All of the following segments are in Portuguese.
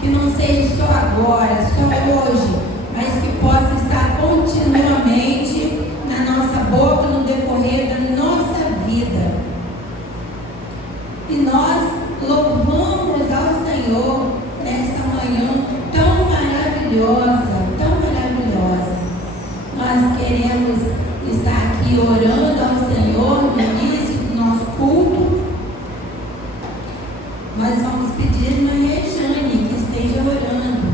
que não seja só agora, só hoje, mas que possa estar continuamente na nossa boca, no decorrer da nossa vida. E nós louvamos ao Senhor nesta manhã tão maravilhosa, tão maravilhosa. Nós queremos estar aqui orando ao Senhor no início do nosso culto. Nós vamos pedir a irmã Rejane que esteja orando.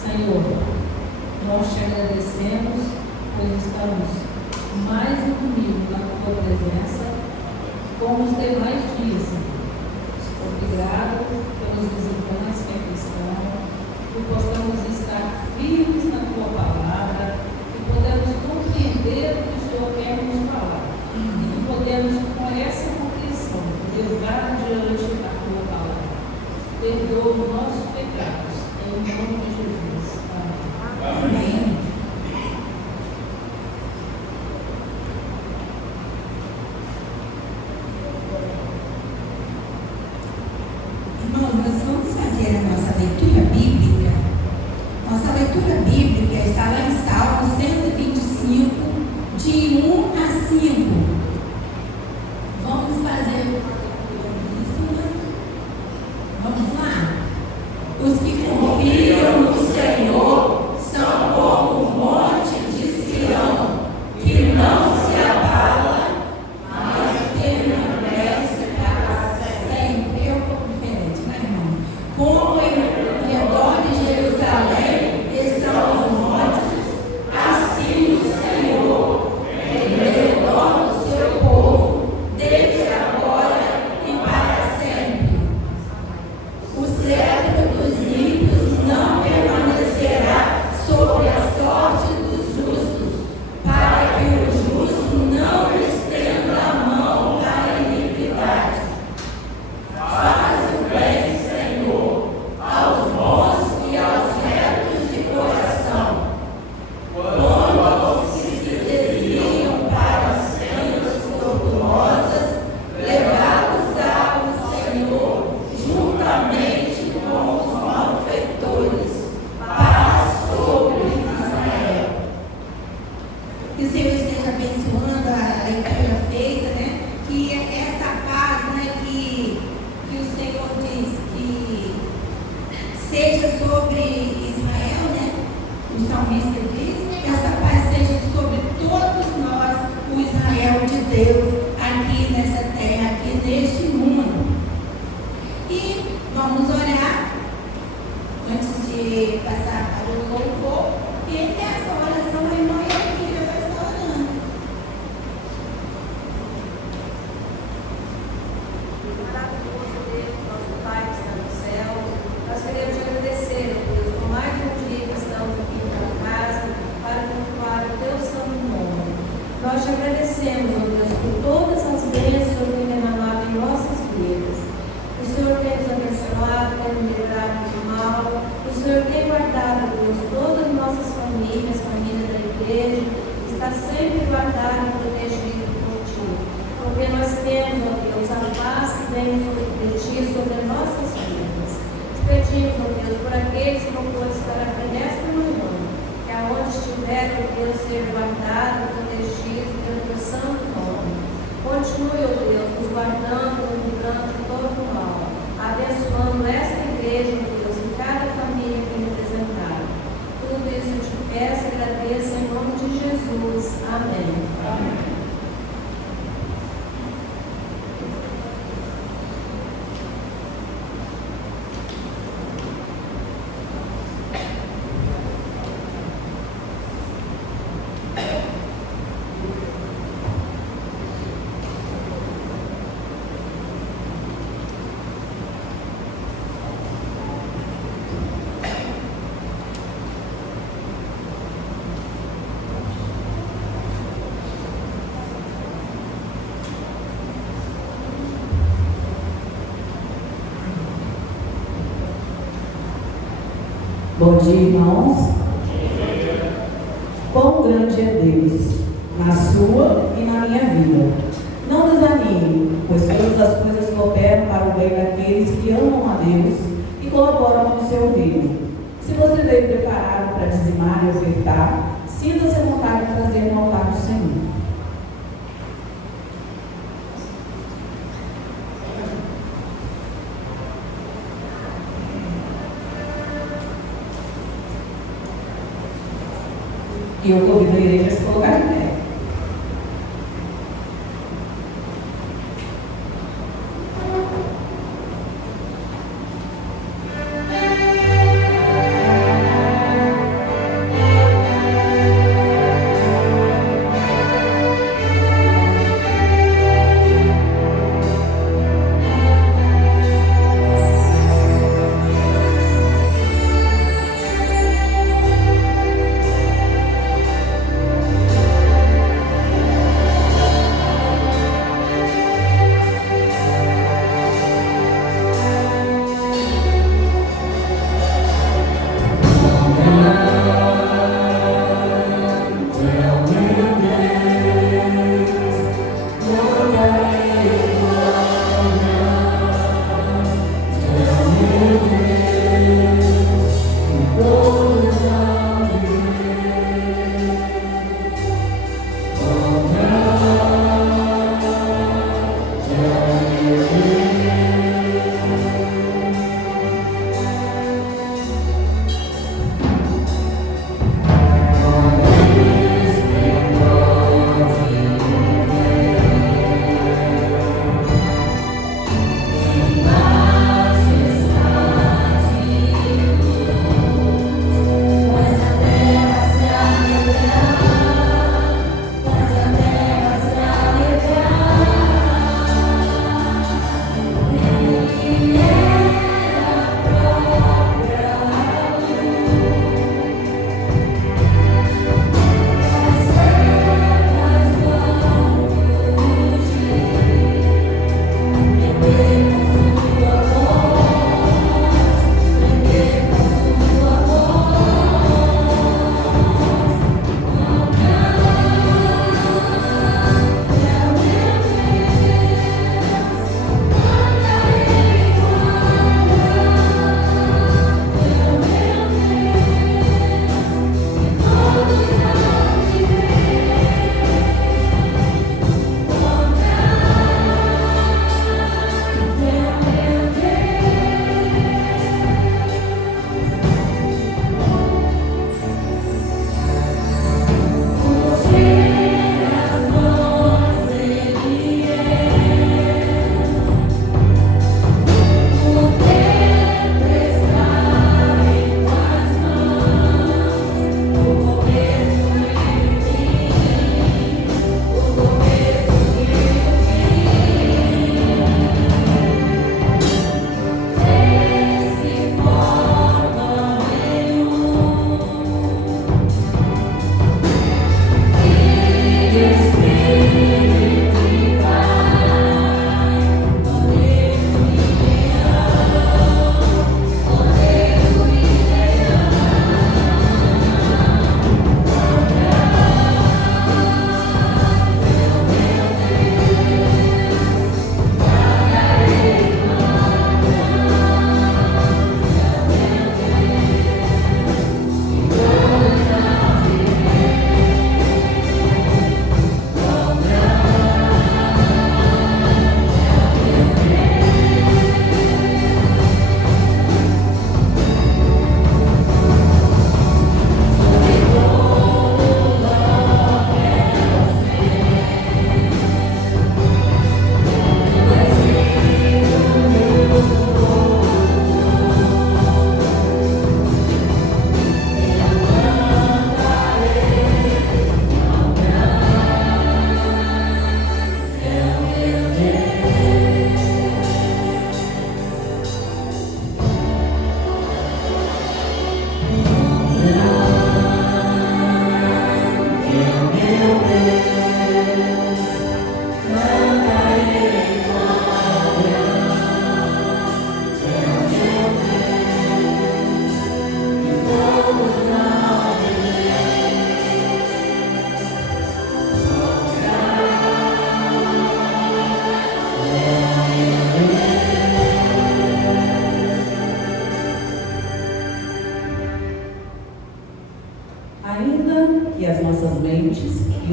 Senhor, nós te agradecemos, pois estamos mais um domingo na tua presença, como os demais dias, Senhor. Obrigado pelos visitantes que aqui estão, que possamos estar firmes na tua palavra, que podemos compreender o que o Senhor quer nos falar, e que podemos, com essa compreensão, levar adiante a tua palavra. Perdoa os nossos pecados, em nome de Jesus. Amém. Amém. Irmãos, nós vamos fazer a nossa leitura bíblica. Nossa leitura bíblica está lá em Salmo 125, de 1 a 5. Vamos fazer isso, né? Vamos lá? Os que confiam no Senhor são como o monte de Sião, que não se abala, mas permanece para sempre. É um pouco diferente, né, irmão? Como em redor de Jerusalém estão os montes, assim o Senhor em redor do seu povo, desde agora e para sempre. O cetro dos ímpios não permanecerá sobre a sorte dos justos, para que o justo não estenda a mão para a iniquidade. Faz o bem, Senhor, aos bons e aos retos de coração. Quando aos que se desviam para sendas tortuosas, levá-los-á o Senhor, juntamente com os malfeitores, paz sobre Israel. Que o Senhor esteja abençoando a leitura feita, né? Que essa paz, né? Que o Senhor diz que seja sobre Israel, né? O salmista diz que essa paz seja sobre todos nós, o Israel de Deus, aqui nessa terra, aqui neste mundo. E vamos orar antes de passar para o louvor. E essa oração a irmã Elvira vai estar orando. Maravilhoso Deus, nosso Pai que está nos céus, nós queremos te agradecer, ó Deus, por mais um dia que estamos aqui na casa para cultuar o teu santo nome. Nós te agradecemos, ó Deus, por todas as bênçãos que tem emanado em nossas vidas. O Senhor tem nos abençoado, tem nos livrado do mal. O Senhor tem guardado, Deus, todas as nossas famílias, família da igreja, está sempre guardado e protegido por ti. Porque nós temos, ó Deus, a paz que vem de ti sobre as nossas vidas. Te pedimos, ó Deus, por aqueles que não podem estar aqui nesta manhã, que aonde estiver, ó Deus, ser guardado, protegido pelo teu santo nome. Continue, ó Deus, nos guardando, nos livrando de todo o mal, abençoando esta igreja, ó Deus, em cada família que representada. Tudo isso eu te peço e agradeço em nome de Jesus. Amém. Amém. Bom dia, irmãos. Quão grande é Deus na sua e na minha vida. Não desanime. caminho, pois todas as coisas cooperam para o bem daqueles que amam a Deus e colaboram com o seu reino. Se você veio preparado para dizimar e ofertar, sinta-se à vontade de trazer no altar do Senhor. E eu convido a igreja a se colocar de pé.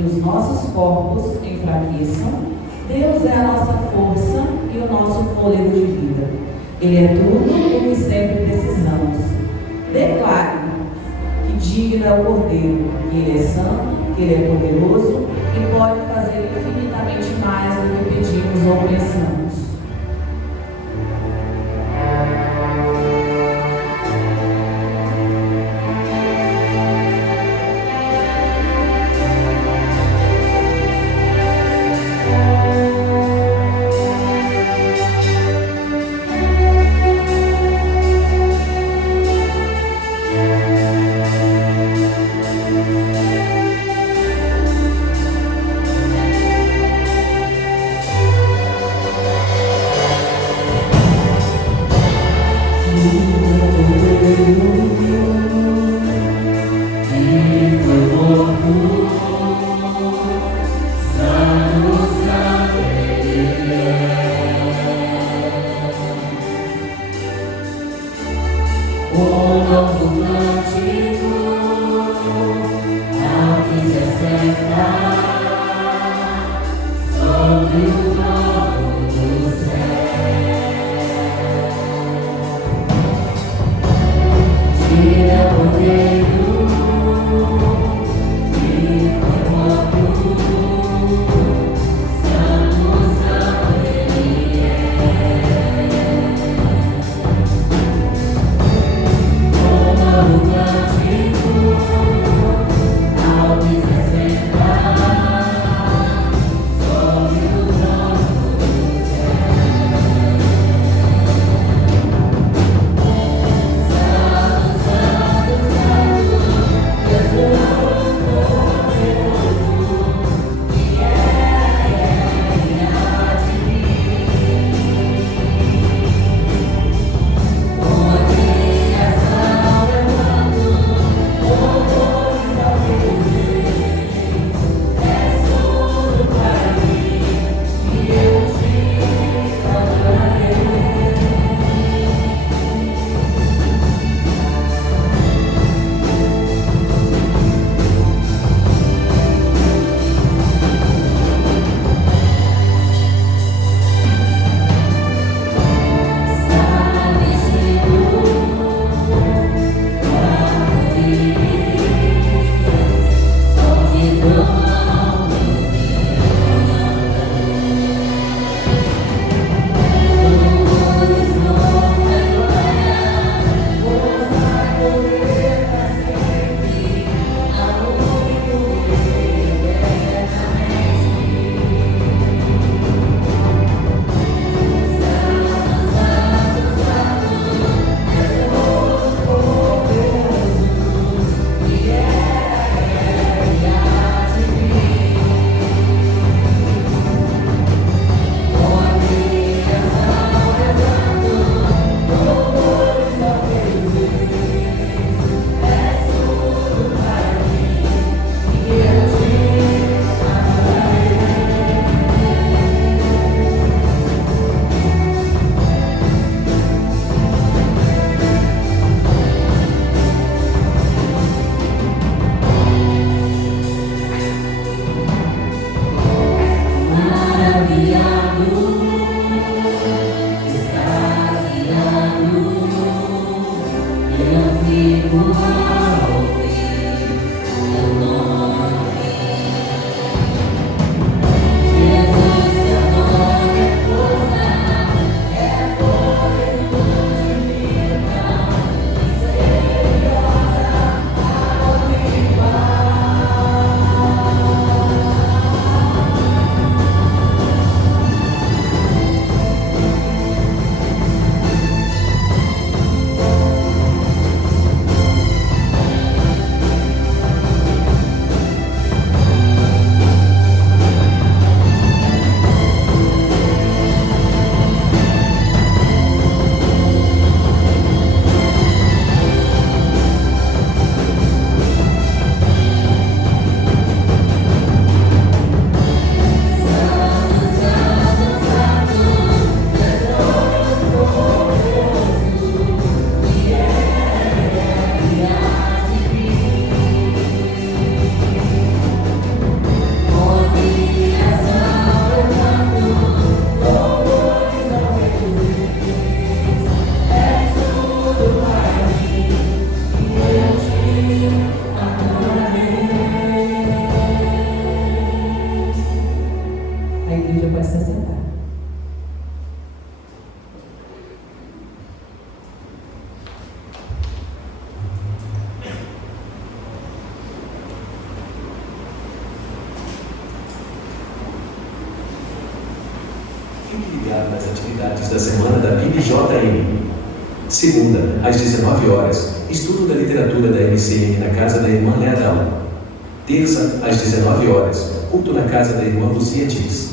que os nossos corpos enfraqueçam, Deus é a nossa força e o nosso fôlego de vida. Ele é tudo o que sempre precisamos. Declare que digno é o Cordeiro, que Ele é santo, que Ele é poderoso e pode fazer infinitamente mais do que pedimos ou pensamos. Sobre o se assentar. Fique ligado nas atividades da semana da BIBJM. Segunda, às 19 horas, estudo da literatura da MCM na casa da irmã Leadão. Terça, às 19 horas, culto na casa da irmã Luzia Dias.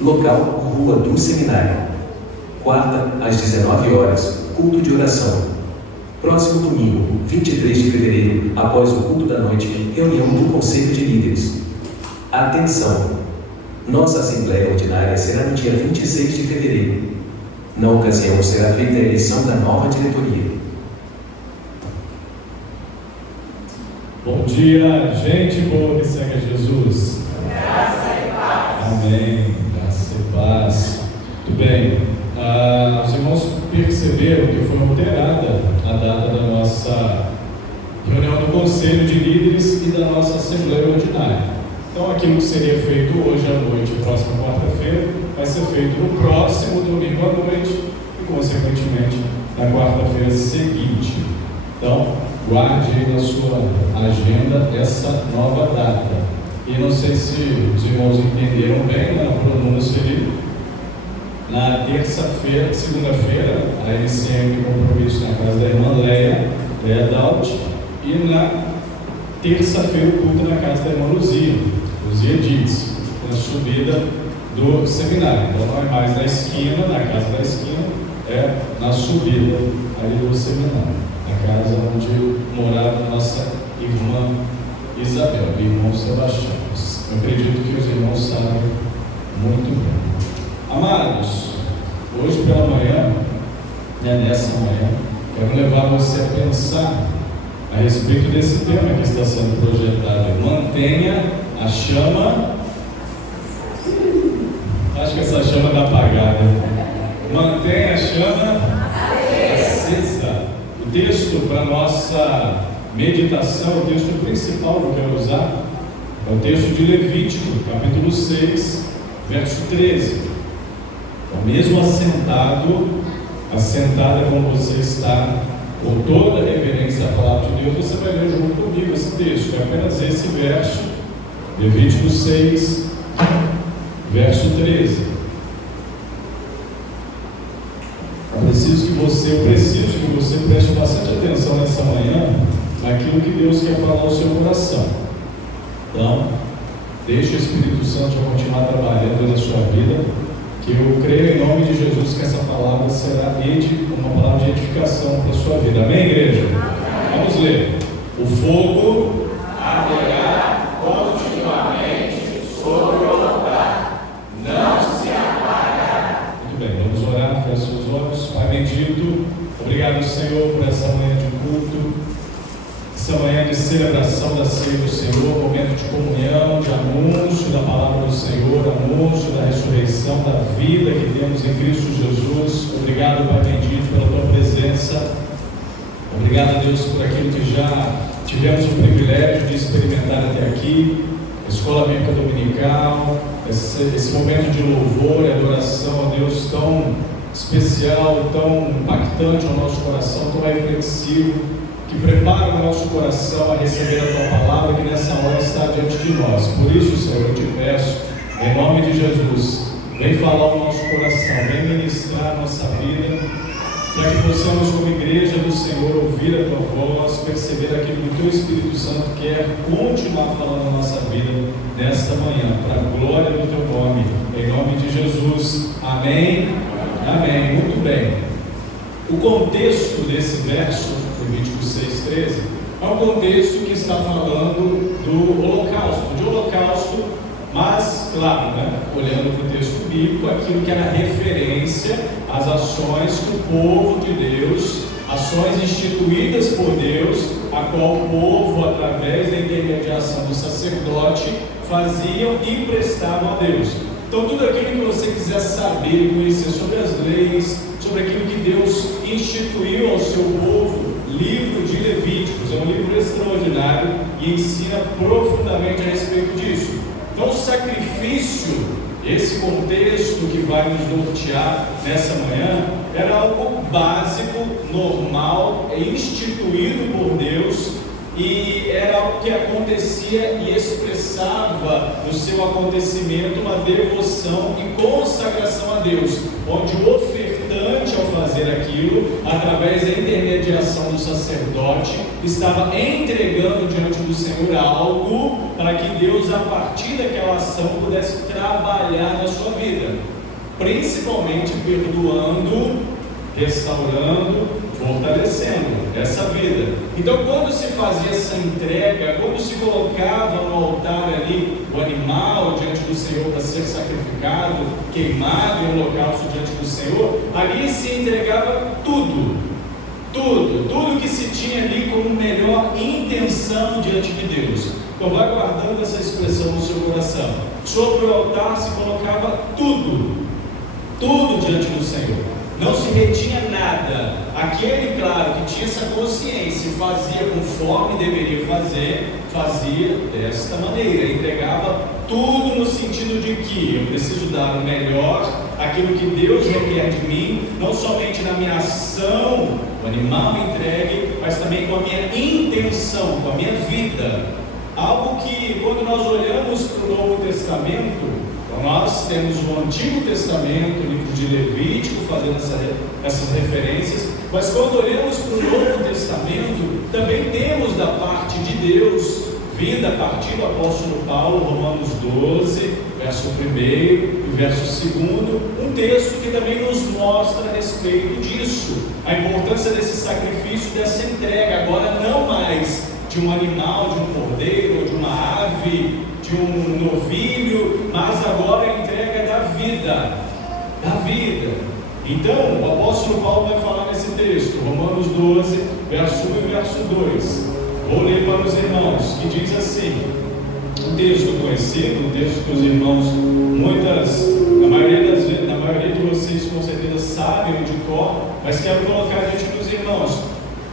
Local, Rua do Seminário. Quarta, às 19 horas, culto de oração. Próximo domingo, 23 de fevereiro, após o culto da noite, reunião do Conselho de Líderes. Atenção! Nossa Assembleia Ordinária será no dia 26 de fevereiro. Na ocasião, será feita a eleição da nova diretoria. Bom dia, gente boa que segue a Jesus. Graça e paz. Amém. Graça e paz. Muito bem. Os irmãos perceberam que foi alterada a data da nossa reunião do Conselho de Líderes e da nossa Assembleia Ordinária. Então, aquilo que seria feito hoje à noite, próxima quarta-feira, vai ser feito no próximo domingo à noite e, consequentemente, na quarta-feira seguinte. Então, guarde aí na sua agenda essa nova data. E não sei se os irmãos entenderam bem, na pronúncia ali. Na terça-feira, segunda-feira, a MCM tem compromisso na casa da irmã Leia Dalt, e na terça-feira o culto na casa da irmã Luzia Dias, na subida do seminário. Então não é mais na esquina, na casa da esquina, é na subida aí do seminário, na casa onde morava nossa irmã Isabel e irmão Sebastião. Eu acredito que os irmãos sabem muito bem. Amados, hoje pela manhã, nessa manhã, quero levar você a pensar a respeito desse tema que está sendo projetado. Mantenha a chama. Acho que essa chama está apagada. Mantenha a chama acesa. O texto para nossa meditação, o texto principal que eu quero usar, é o texto de Levítico, capítulo 6, verso 13. Então, mesmo assentada como você está, com toda a reverência à palavra de Deus, você vai ler junto comigo esse texto. É apenas esse verso, Levítico 6, verso 13. Eu preciso que você preste bastante atenção nessa manhã naquilo que Deus quer falar ao seu coração. Então, deixe o Espírito Santo continuar trabalhando na sua vida, que eu creio em nome de Jesus que essa palavra será uma palavra de edificação para a sua vida. Amém, igreja? Amém. Vamos ler. O fogo arderá continuamente sobre o altar, não se apagará. Muito bem, vamos orar, feche seus olhos. Pai bendito, obrigado, Senhor, por essa manhã de culto, essa manhã de celebração da ceia do Senhor, momento de comunhão, de anúncio da palavra do Senhor, anúncio da ressurreição, da vida que temos em Cristo Jesus. Obrigado, Pai bendito, pela Tua presença. Obrigado, Deus, por aquilo que já tivemos o privilégio de experimentar até aqui, a Escola Bíblica Dominical, esse momento de louvor e adoração a Deus tão especial, tão impactante ao nosso coração, tão reflexivo, que prepara o nosso coração a receber a Tua palavra que nessa hora está diante de nós. Por isso, Senhor, eu te peço, em nome de Jesus, vem falar o nosso coração, vem ministrar a nossa vida, para que possamos, como igreja do Senhor, ouvir a Tua voz, perceber aquilo que o Teu Espírito Santo quer continuar falando na nossa vida nesta manhã, para a glória do Teu nome, em nome de Jesus. Amém? Amém. Muito bem. O contexto desse verso, Levítico 6,13, é um contexto que está falando do holocausto, mas, claro, olhando para o texto bíblico, aquilo que era referência às ações que o povo de Deus, ações instituídas por Deus, a qual o povo, através da intermediação do sacerdote, faziam e prestavam a Deus. Então, tudo aquilo que você quiser saber e conhecer sobre as leis, sobre aquilo que Deus instituiu ao seu povo, livro de Levíticos, é um livro extraordinário e ensina profundamente a respeito disso. Então, o sacrifício Esse contexto que vai nos nortear nessa manhã era algo básico, normal, instituído por Deus, e era algo que acontecia e expressava no seu acontecimento uma devoção e consagração a Deus, onde o ofertante, ao fazer aquilo, através da intermediação do sacerdote, estava entregando diante do Senhor algo para que Deus, a partir daquela ação, pudesse trabalhar na sua vida, principalmente perdoando, restaurando, fortalecendo essa vida. Então, quando se fazia essa entrega, quando se colocava no altar ali o animal diante do Senhor para ser sacrificado, queimado em holocausto diante do Senhor, ali se entregava tudo que se tinha ali como melhor intenção diante de Deus. Então vai guardando essa expressão no seu coração. Sobre o altar se colocava tudo diante do Senhor. Não se retinha nada. Aquele, claro, que tinha essa consciência e fazia conforme deveria fazer, fazia desta maneira, entregava tudo no sentido de que eu preciso dar o melhor, aquilo que Deus requer de mim, não somente na minha ação, o animal entregue, mas também com a minha intenção, com a minha vida. Algo que, quando nós olhamos para o Novo Testamento, então nós temos o Antigo Testamento, o livro de Levítico, fazendo essas referências, mas quando olhamos para o Novo Testamento, também temos da parte de Deus, vinda a partir do apóstolo Paulo, Romanos 12, verso 1 e verso 2, um texto que também nos mostra a respeito disso, a importância desse sacrifício, dessa entrega, agora não mais de um animal, de um cordeiro, ou de uma ave, de um novilho, mas agora a entrega da vida. Então, o apóstolo Paulo vai falar nesse texto, Romanos 12, verso 1 e verso 2. Vou ler para os irmãos, que diz assim, um texto conhecido, um texto que os irmãos, na maioria de vocês com certeza sabem de cor, mas quero colocar diante dos irmãos,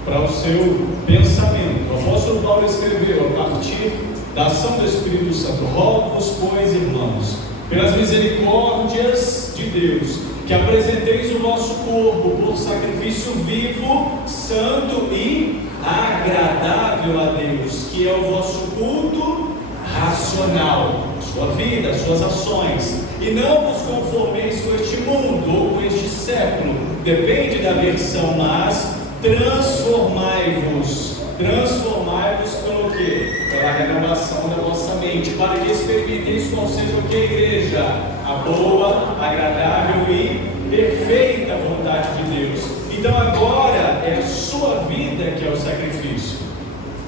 para o seu pensamento. O apóstolo Paulo escreveu a partir da ação do Espírito Santo: rogo-vos, pois, irmãos, pelas misericórdias de Deus, que apresenteis o vosso corpo por sacrifício vivo, santo e agradável a Deus, que é o vosso culto racional, a sua vida, as suas ações, e não vos conformeis com este mundo ou com este século, depende da versão, mas transformai-vos pelo quê? Pela renovação da vossa mente, para que experimenteis qual seja o que a igreja, a boa, agradável e perfeita vontade de Deus. Então agora é a sua vida que é o sacrifício,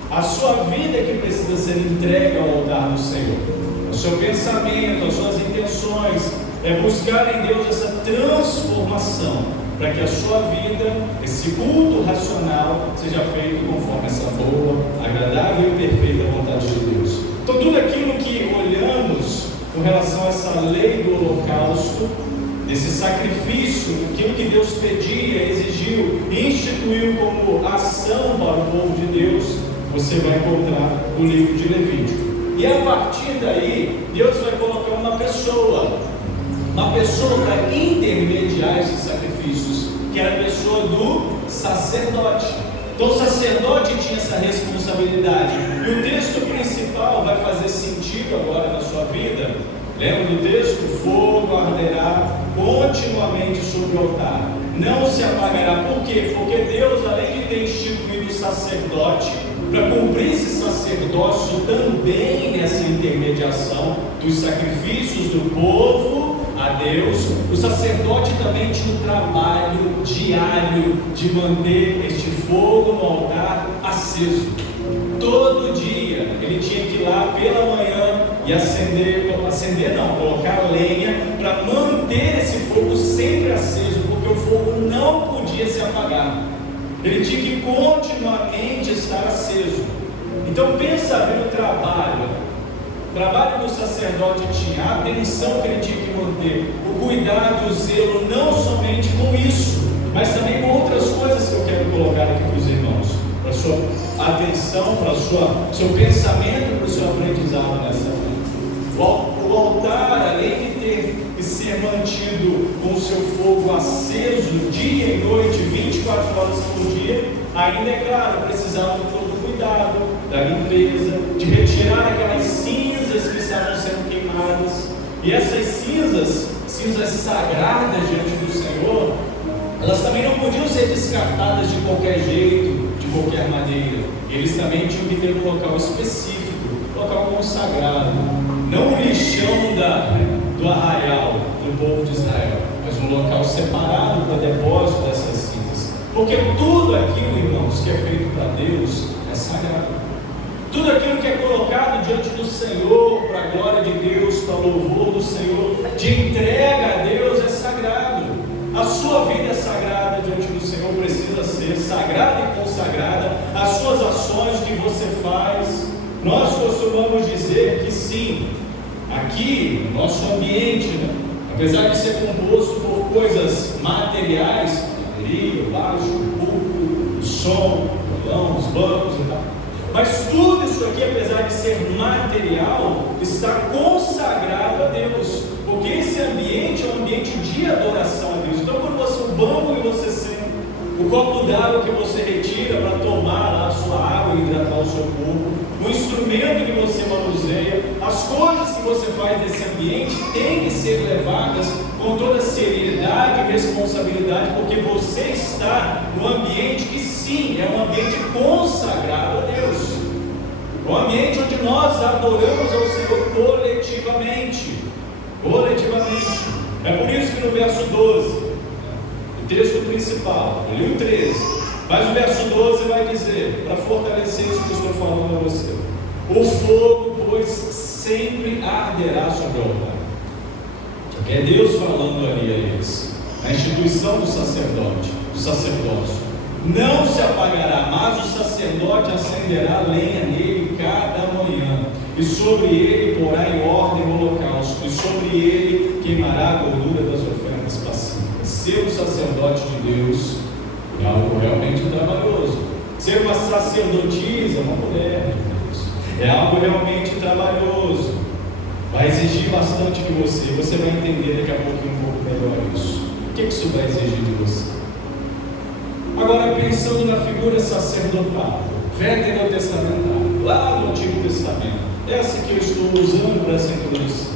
a sua vida que precisa ser entregue ao altar do Senhor, o seu pensamento, as suas intenções, é buscar em Deus essa transformação, para que a sua vida, esse culto racional, seja feito conforme essa boa, agradável e perfeita vontade de Deus. Então tudo aquilo que olhamos com relação a essa lei do holocausto, desse sacrifício, aquilo que Deus pedia, exigiu, instituiu como ação para o povo de Deus, você vai encontrar no livro de Levítico. E a partir daí, Deus vai colocar uma pessoa para intermediar esses sacrifícios, que era a pessoa do sacerdote. Então o sacerdote tinha essa responsabilidade, e o texto principal vai fazer sentido agora na sua vida. Lembra do texto? O fogo arderá continuamente sobre o altar, não se apagará. Por quê? Porque Deus, além de ter instituído o sacerdote, para cumprir esse sacerdócio também nessa intermediação dos sacrifícios do povo a Deus, o sacerdote também tinha um trabalho diário de manter este fogo no altar aceso. Todo dia ele tinha que ir lá pela manhã e colocar lenha para manter esse fogo sempre aceso, porque o fogo não podia se apagar. Ele tinha que continuamente estar aceso. Então pensa bem no trabalho que o sacerdote tinha, a atenção que ele tinha que manter, o cuidado, o zelo, não somente com isso, mas também com outras coisas que eu quero colocar aqui para os irmãos, para a sua atenção, para o seu pensamento, para o seu aprendizado nessa vida. O altar, além de ter ser mantido com o seu fogo aceso dia e noite, 24 horas por dia, ainda é claro, precisava de todo o cuidado, da limpeza, de retirar aquelas cinzas que estavam sendo queimadas. E essas cinzas sagradas diante do Senhor, elas também não podiam ser descartadas de qualquer jeito, de qualquer maneira. Eles também tinham que ter um local específico, um local consagrado, não o lixão do arraial do povo de Israel, mas um local separado para depósito dessas cinzas. Porque tudo aquilo, irmãos, que é feito para Deus é sagrado. Tudo aquilo que é colocado diante do Senhor, para a glória de Deus, para o louvor do Senhor, de entrega a Deus, é sagrado. A sua vida é sagrada diante do Senhor, precisa ser sagrada e consagrada. As suas ações que você faz, nós costumamos dizer que sim, aqui, no nosso ambiente, né? Apesar de ser composto por coisas materiais, bateria, baixo, púlpito, som, violão, os bancos e tal, mas tudo isso aqui, apesar de ser material, está consagrado a Deus, porque esse ambiente é um ambiente de adoração a Deus. Então, quando você, o banco que você senta, o copo d'água que você retira para tomar lá a sua água e hidratar o seu corpo, o instrumento que você manuseia, as coisas que você faz nesse ambiente têm que ser levadas com toda seriedade e responsabilidade, porque você está no ambiente que sim, é um ambiente consagrado a Deus, um ambiente onde nós adoramos ao Senhor coletivamente. É por isso que no verso 12, o texto principal, eu li o 13, mas o verso 12 vai dizer, para fortalecer isso que eu estou falando a você: o fogo, pois, sempre arderá sobre o altar. É Deus falando ali a eles, a instituição do sacerdócio. Não se apagará, mas o sacerdote acenderá lenha nele cada manhã, e sobre ele porá em ordem o holocausto, e sobre ele queimará a gordura das ofertas pacíficas. Ser um sacerdote de Deus é algo realmente trabalhoso. Ser uma sacerdotisa, uma mulher de Deus, é algo realmente trabalhoso. Vai exigir bastante de você. Você vai entender daqui a pouquinho um pouco melhor isso. O que isso vai exigir de você? Agora, pensando na figura sacerdotal, veterotestamentária, lá no Antigo Testamento, essa que eu estou usando para essa introdução.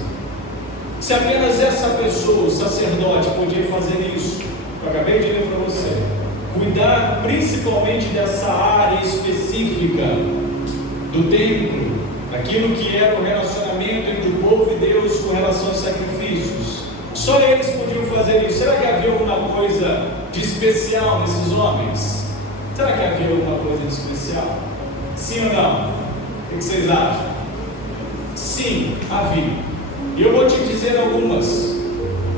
Se apenas essa pessoa, o sacerdote, podia fazer isso, eu acabei de ler para você, cuidar principalmente dessa área específica do templo, aquilo que era o relacionamento entre o povo e Deus com relação aos sacrifícios. Só eles podiam fazer isso. Será que havia alguma coisa de especial nesses homens? Será que havia alguma coisa de especial? Sim ou não? O que vocês acham? Sim, havia. E eu vou te dizer algumas.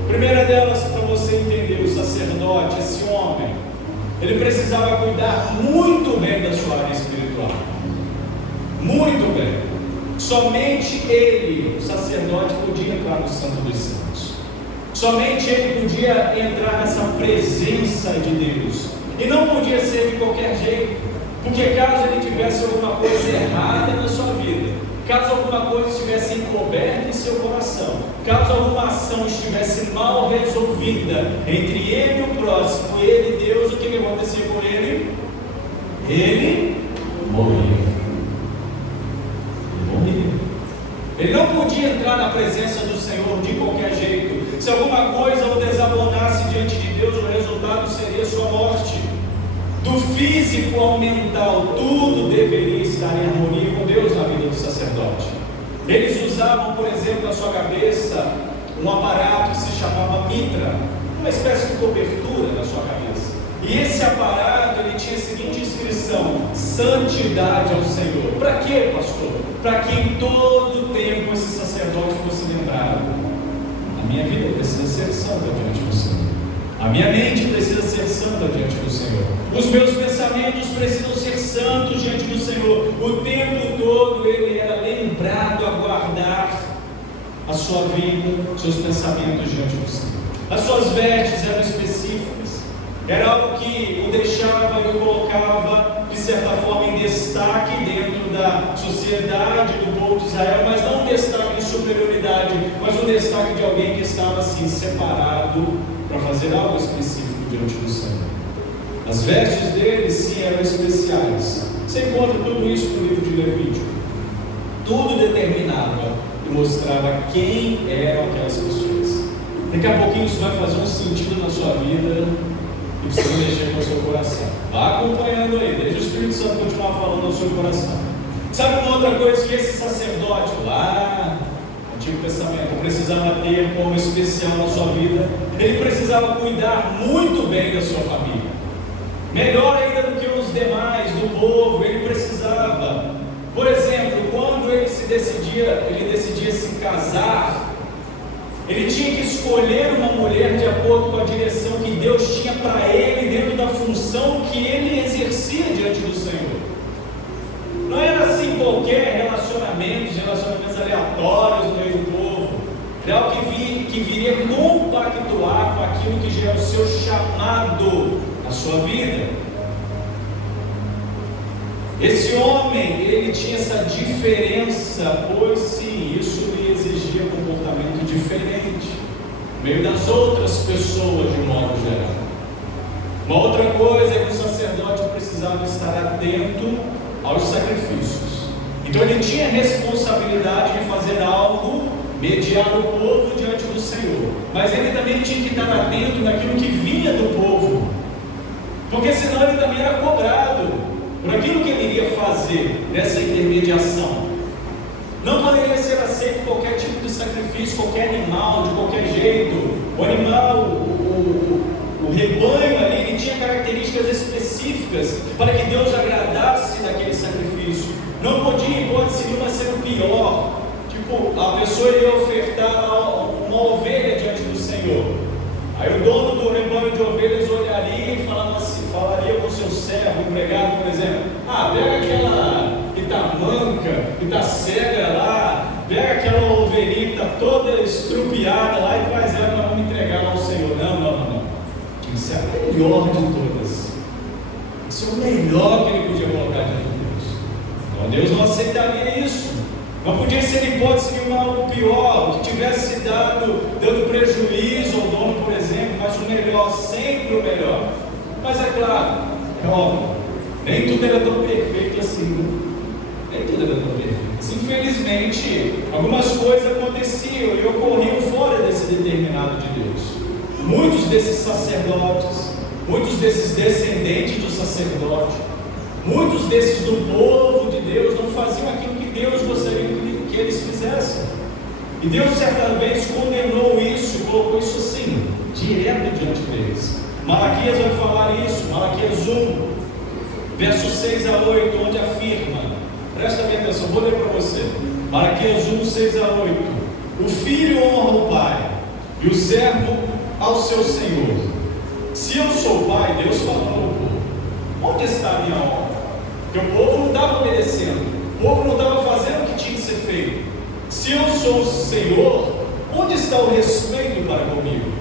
A primeira delas, para você entender, o sacerdote, esse homem, ele precisava cuidar muito bem da sua área espiritual. Muito bem. Somente ele, o sacerdote, podia entrar no Santo dos Santos. Somente ele podia entrar nessa presença de Deus. E não podia ser de qualquer jeito, porque caso ele tivesse alguma coisa errada na sua vida, caso alguma coisa estivesse encoberta em seu coração, caso alguma ação estivesse mal resolvida entre ele e o próximo, ele e Deus, o que acontecia com ele? Ele morria. Ele não podia entrar na presença do Senhor de qualquer jeito. Se alguma coisa o desabonasse diante de Deus, o resultado seria sua morte. Do físico ao mental, tudo deveria estar em harmonia com Deus na vida do sacerdote. Eles usavam, por exemplo, na sua cabeça um aparato que se chamava mitra, uma espécie de cobertura na sua cabeça. E esse aparato, ele tinha a seguinte inscrição: santidade ao Senhor. Para quê, pastor? Para que em todo tempo esse sacerdote fosse lembrado: a minha vida precisa ser santa diante do Senhor, a minha mente precisa ser santa diante do Senhor, os meus pensamentos precisam ser santos diante do Senhor. O tempo todo ele era lembrado a guardar a sua vida, seus pensamentos diante do Senhor. As suas vestes eram específicas. Era algo que o deixava e o colocava, de certa forma, em destaque dentro da sociedade do povo de Israel, mas não um destaque de superioridade, mas um destaque de alguém que estava assim, separado para fazer algo específico diante do Senhor. As vestes dele, sim, eram especiais. Você encontra tudo isso no livro de Levítico. Tudo determinava e mostrava quem eram aquelas pessoas. Daqui a pouquinho isso vai fazer um sentido na sua vida e precisa mexer com o seu coração. Vá acompanhando aí, deixa o Espírito Santo continuar falando no seu coração. Sabe uma outra coisa que esse sacerdote lá no Antigo Testamento precisava ter como especial na sua vida? Ele precisava cuidar muito bem da sua família. Melhor ainda do que os demais do povo, ele precisava. Por exemplo, quando ele decidia se casar, ele tinha que escolher uma mulher de acordo com a direção que Deus tinha para ele, dentro da função que ele exercia diante do Senhor. Não era assim qualquer relacionamentos aleatórios no meio do povo. Era algo que viria compactuar com aquilo que já é o seu chamado na sua vida. Esse homem, ele tinha essa diferença, pois sim, isso lhe exigia um comportamento diferente, no meio das outras pessoas de modo geral. Uma outra coisa é que o sacerdote precisava estar atento aos sacrifícios. Então ele tinha responsabilidade de fazer algo, mediar o povo diante do Senhor, mas ele também tinha que estar atento naquilo que vinha do povo, porque senão ele também era cobrado por aquilo que ele iria fazer nessa intermediação. Não poderia ser aceito qualquer tipo de sacrifício, qualquer animal, de qualquer jeito. O animal, o rebanho ali, ele tinha características específicas para que Deus agradasse daquele sacrifício. Não podia, em hipótese nenhuma, ser o pior. Tipo, a pessoa iria ofertar uma ovelha diante do Senhor. Aí o dono do rebanho de ovelhas olharia e falaria com o seu servo, o empregado, por exemplo: pega aquela que está manca, que está cega lá, pega aquela ovelhinha que está toda estrupiada lá e traz ela para vamos entregar ao Senhor. Não. Tinha que ser a melhor de todas. Isso é o melhor que ele podia colocar diante de Deus. Então Deus não aceitaria isso. Não podia ser hipótese nenhuma algo pior, que tivesse dando prejuízo ao dono, por exemplo, mas o melhor, sempre o melhor. Mas é claro, é óbvio, nem tudo era tão perfeito assim, né? Nem tudo era tão perfeito. Infelizmente, algumas coisas aconteciam e ocorriam fora desse determinado de Deus. Muitos desses sacerdotes, muitos desses descendentes do sacerdote, muitos desses do povo de Deus não faziam aquilo que Deus gostaria que eles fizessem. E Deus certa vez condenou isso, colocou isso assim, direto diante deles. Malaquias vai falar isso, Malaquias 1, versos 6 a 8, onde afirma, presta bem atenção, vou ler para você. Malaquias 1, 6 a 8. O filho honra o pai, e o servo ao seu senhor. Se eu sou pai, Deus falou ao povo, onde está a minha honra? Porque o povo não estava obedecendo, o povo não estava fazendo o que tinha que ser feito. Se eu sou o Senhor, onde está o respeito para comigo?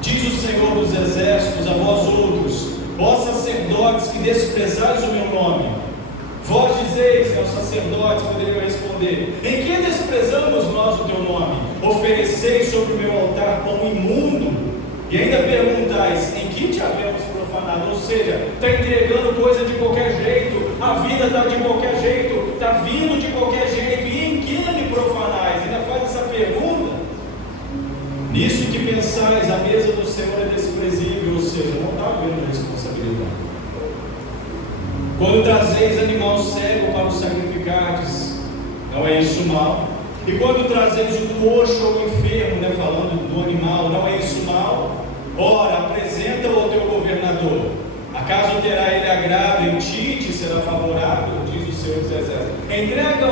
Diz o Senhor dos exércitos a vós outros, vós sacerdotes que desprezais o meu nome. Vós dizeis, aos sacerdotes poderiam responder: em que desprezamos nós o teu nome? Ofereceis sobre o meu altar pão imundo. E ainda perguntais: em que te havemos profanado? Ou seja, está entregando coisa de qualquer jeito, a vida está de qualquer jeito, está vindo de qualquer jeito, e em que me profanais? Ainda faz essa pergunta. Nisso que pensais, a mesa do Senhor é desprezível, ou seja, não está havendo responsabilidade. Quando trazeis animal cego para os sacrificardes, não é isso mal? E quando trazeis o coxo ou o enfermo, falando do animal, não é isso mal? Ora, apresenta-o ao teu governador. Acaso terá ele agrado em ti, te será favorável? Diz o Senhor dos Exércitos. Entrega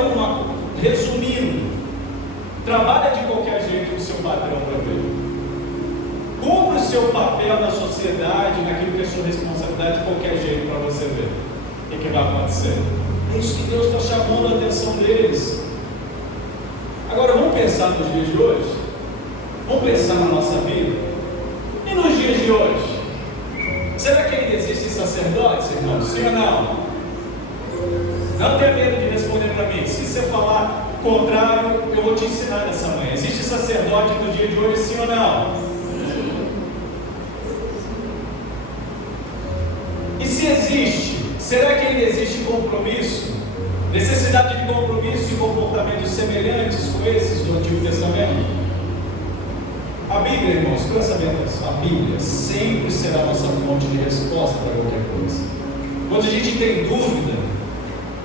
resumindo, trabalha de qualquer jeito o seu patrão para ver. Cumpra o seu papel na sociedade, naquilo que é sua responsabilidade, de qualquer jeito para você ver o que vai acontecer. É isso que Deus está chamando a atenção deles. Agora vamos pensar nos dias de hoje? Vamos pensar na nossa vida? E nos dias de hoje? Será que ainda existem sacerdotes, irmãos? Sim ou não? Não tenha medo de responder para mim. Se você falar o contrário, eu vou te ensinar nessa manhã. Existe sacerdote no dia de hoje, sim ou não? E se existe, será que ainda existe compromisso? Necessidade de compromisso e comportamentos semelhantes com esses do Antigo Testamento? A Bíblia, irmãos, presta bem atenção, a Bíblia sempre será nossa fonte de resposta para qualquer coisa. Quando a gente tem dúvida,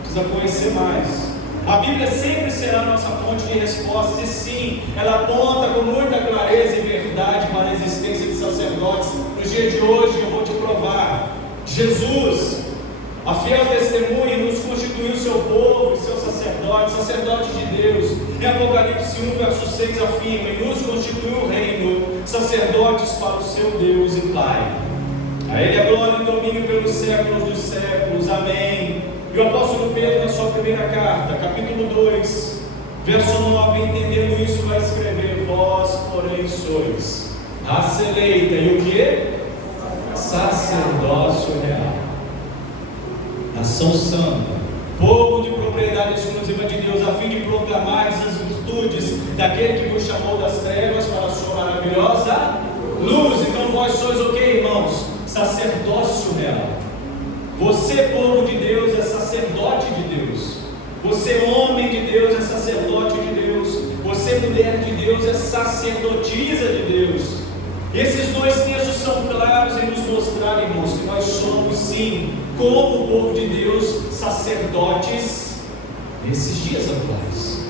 precisa conhecer mais. A Bíblia sempre será nossa fonte de respostas, e sim, ela aponta com muita clareza e verdade para a existência de sacerdotes. No dia de hoje eu vou te provar. Jesus, a fiel testemunha, nos constituiu seu povo e seu sacerdote, sacerdote de Deus. Em Apocalipse 1, verso 6 afirma: e nos constituiu o reino, sacerdotes para o seu Deus e Pai. A Ele a glória e domínio pelos séculos dos séculos. Amém. E o apóstolo Pedro, na sua primeira carta, capítulo 2, verso 9, entendendo isso, vai escrever: vós, porém, sois raça eleita, e o que? Sacerdócio real, nação santa, povo de propriedade exclusiva de Deus, a fim de proclamar as virtudes daquele que vos chamou das trevas para a sua maravilhosa luz. Então vós sois o que, irmãos? Sacerdócio real. Você, povo de Deus, é sacerdote de Deus. Você, homem de Deus, é sacerdote de Deus. Você, mulher de Deus, é sacerdotisa de Deus. Esses dois textos são claros em nos mostrar, irmãos, que nós somos, sim, como o povo de Deus, sacerdotes nesses dias atuais.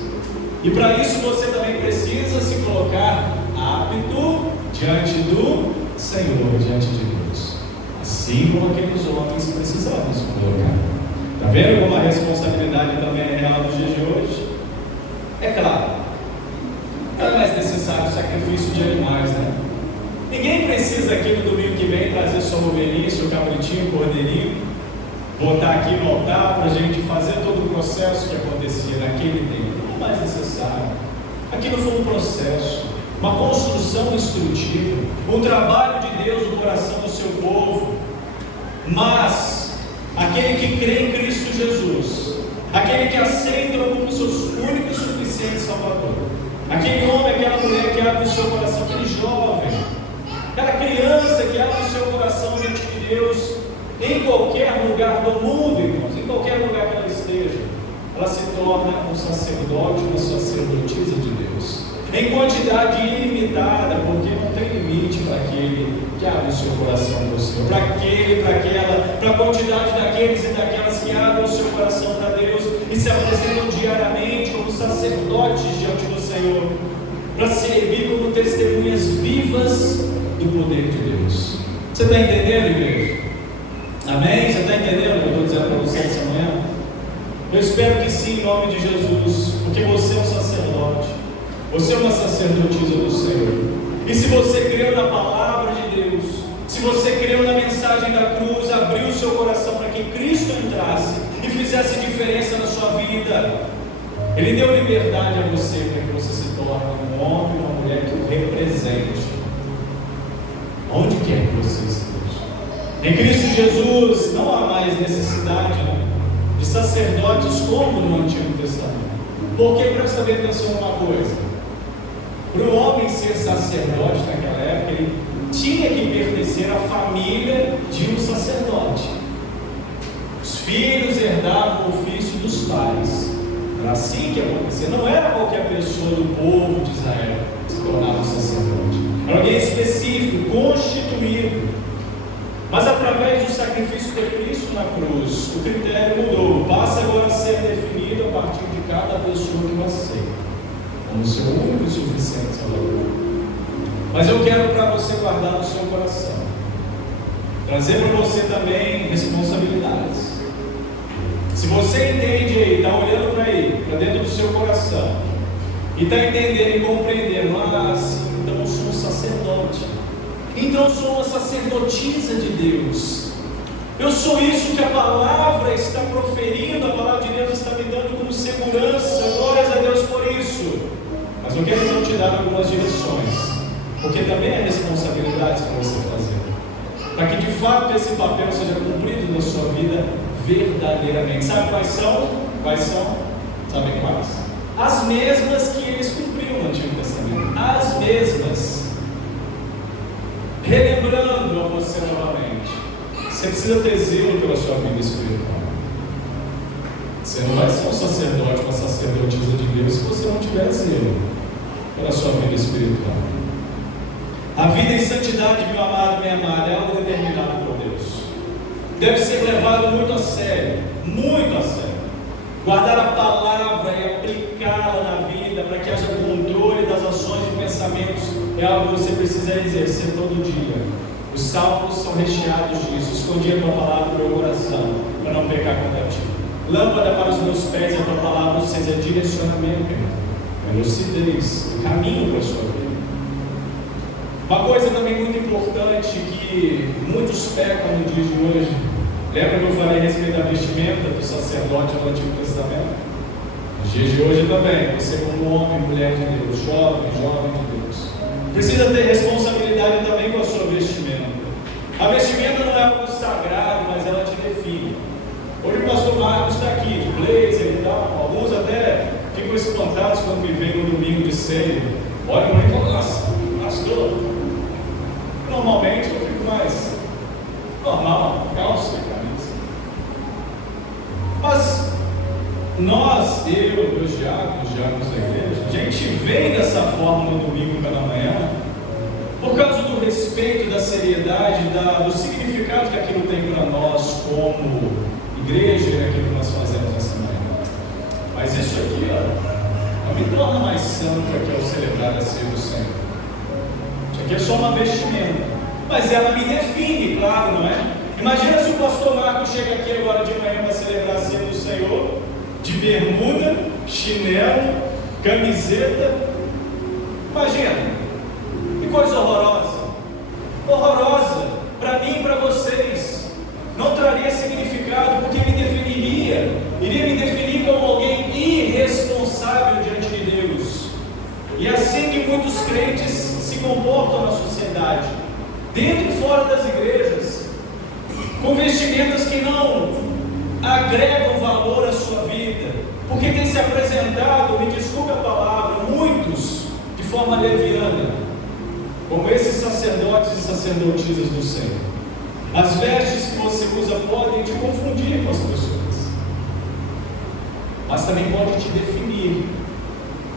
E para isso você também precisa se colocar apto diante do Senhor, diante de Deus, assim como aqueles homens precisavam se colocar. Está vendo como a responsabilidade também é real nos dias de hoje? É claro, não é mais necessário o sacrifício de animais, né? Ninguém precisa aqui no domingo que vem trazer sua ovelhinha, seu cabritinho, cordeirinho, botar aqui no altar para a gente fazer todo o processo que acontecia naquele tempo. Não é mais necessário. Aquilo foi um processo, uma construção instrutiva, um trabalho de Deus no coração do seu povo. Mas aquele que crê em Cristo Jesus, aquele que aceita como seu único e suficiente Salvador, aquele homem, aquela mulher que abre o seu coração, aquele jovem, aquela criança que abre o seu coração diante de Deus, em qualquer lugar do mundo, irmãos, em qualquer lugar que ela esteja, ela se torna um sacerdote, uma sacerdotisa de Deus, em quantidade ilimitada, porque não tem limite para aquele que abre o seu coração para o Senhor, para aquele, para aquela, para a quantidade daqueles e daquelas que abrem o seu coração para Deus e se apresentam diariamente como sacerdotes diante do Senhor, para servir como testemunhas vivas do poder de Deus. Você está entendendo, igreja? Amém? Você está entendendo o que eu estou dizendo para você essa manhã? Eu espero que sim, em nome de Jesus, porque você é um sacerdote, você é uma sacerdotisa do Senhor. E se você creu na palavra de Deus, se você creu na mensagem da cruz, abriu o seu coração para que Cristo entrasse e fizesse diferença na sua vida, Ele deu liberdade a você para que você se torne um homem ou uma mulher que o represente onde quer que você esteja. Em Cristo Jesus não há mais necessidade de sacerdotes como no Antigo Testamento. Porque, presta bem atenção numa coisa, para o homem ser sacerdote naquela época, ele tinha que pertencer à família de um sacerdote. Os filhos herdavam o ofício dos pais. Era assim que acontecia. Não era qualquer pessoa do povo de Israel que se tornava um sacerdote. Era alguém específico, constituído. Mas através do sacrifício de Cristo na cruz, o critério mudou. Passa agora a ser definido a partir de cada pessoa que o aceita como seu único e suficiente Salvador. Mas eu quero para você guardar no seu coração, trazer para você também responsabilidades. Se você entende aí, está olhando para aí, para dentro do seu coração, e está entendendo e compreendendo, então eu sou um sacerdote, então eu sou uma sacerdotisa de Deus, eu sou isso que a palavra está proferindo, a palavra de Deus está me dando como segurança, glórias a Deus por isso. Mas eu quero então te dar algumas direções, porque também é responsabilidade para você fazer, para que de fato esse papel seja cumprido na sua vida verdadeiramente. Sabe quais são? Sabem quais? As mesmas que eles cumpriram no Antigo Testamento. As mesmas. Relembrando a você novamente, você precisa ter zelo pela sua vida espiritual. Você não vai ser um sacerdote, uma sacerdotisa de Deus se você não tiver zelo pela sua vida espiritual. A vida em santidade, meu amado, minha amada, é algo determinado por Deus. Deve ser levado muito a sério, muito a sério. Guardar a palavra e aplicá-la na vida para que haja controle das ações e pensamentos é algo que você precisa exercer todo dia. Os salmos são recheados disso. Escondi a tua palavra no meu coração para não pecar contra ti. Lâmpada para os meus pés e a tua palavra, ou seja, direcionamento, é lucidez, caminho para a sua vida. Uma coisa também muito importante que muitos pecam no dia de hoje. Lembra que eu falei a respeito da vestimenta do sacerdote no Antigo Testamento? Nos dias de hoje também, você como homem, mulher de Deus, jovem de Deus, precisa ter responsabilidade também com a sua vestimenta. A vestimenta não é algo sagrado, mas ela te define. Hoje o pastor Marcos está aqui, de blazer e tal. Alguns até ficam espantados quando me veem no domingo de ceia. Olha para mim e falam, nossa, pastor. Normalmente eu fico mais normal, calça e camisa. Mas nós, eu, meus diáconos da igreja, a gente vem dessa forma no domingo pela manhã por causa do respeito, da seriedade, do significado que aquilo tem para nós como igreja e aquilo que nós fazemos essa manhã. Mas isso aqui, não me torna mais santo aqui ao celebrar a ceia do Senhor. Isso aqui é só uma vestimenta, mas ela me define, claro, não é? Imagina se o pastor Marcos chega aqui agora de manhã para celebrar a ceia do Senhor, de bermuda, chinelo, camiseta. Imagina, que coisa horrorosa. Horrorosa, para mim e para vocês. Não traria significado, porque iria me definir como alguém irresponsável diante de Deus. E assim que muitos crentes se comportam na sociedade, dentro e fora das igrejas, com vestimentas que não agregam valor à sua vida, porque tem se apresentado, me desculpe a palavra, muitos de forma leviana, como esses sacerdotes e sacerdotisas do Senhor. As vestes que você usa podem te confundir com as pessoas, mas também podem te definir,